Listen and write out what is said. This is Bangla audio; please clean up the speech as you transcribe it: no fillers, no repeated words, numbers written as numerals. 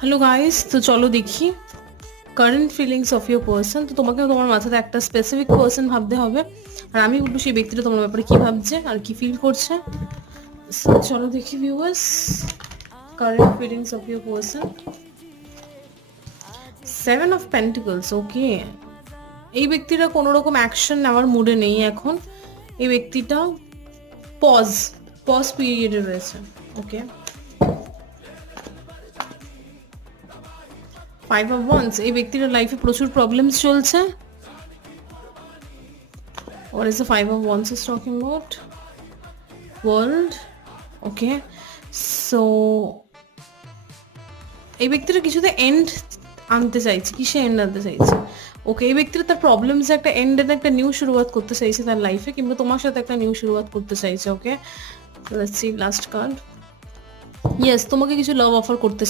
হ্যালো গাইস, তো চলো দেখি current feelings of your person. তো তোমাকে তোমার মাথাতে একটা স্পেসিফিক পার্সন ভাবতে হবে, আর আমি বলবো সেই ব্যক্তিটা তোমার ব্যাপারে কি ভাবছে আর কি ফিল করছে। So, চলো দেখি viewers, current feelings of your person. 7 of Pentacles, ওকে। এই ব্যক্তিটা কোনো রকম অ্যাকশন নেওয়ার মুডে নেই এখন। এই ব্যক্তিটা পজ পজ পিরিয়ডে রয়েছে, ওকে। 5 of Wands, এই ব্যক্তিটার লাইফে প্রচুর প্রবলেমস চলছে। What is the 5 of Wands is talking about? World, okay. So এই ব্যক্তিটা কিছুতে এন্ড আনতে চাইছে। কিসে এন্ড আনতে চাইছে? ওকে, এই ব্যক্তিটা তার প্রবলেমস একটা এন্ডের একটা নিউ শুরুয়াত করতে চাইছে তার লাইফে, কিংবা তোমার সাথে একটা নিউ শুরুয়াত করতে চাইছে, okay. Let's see last card. Yes, তোমাকে কিছু লাভ অফার করতে চাই।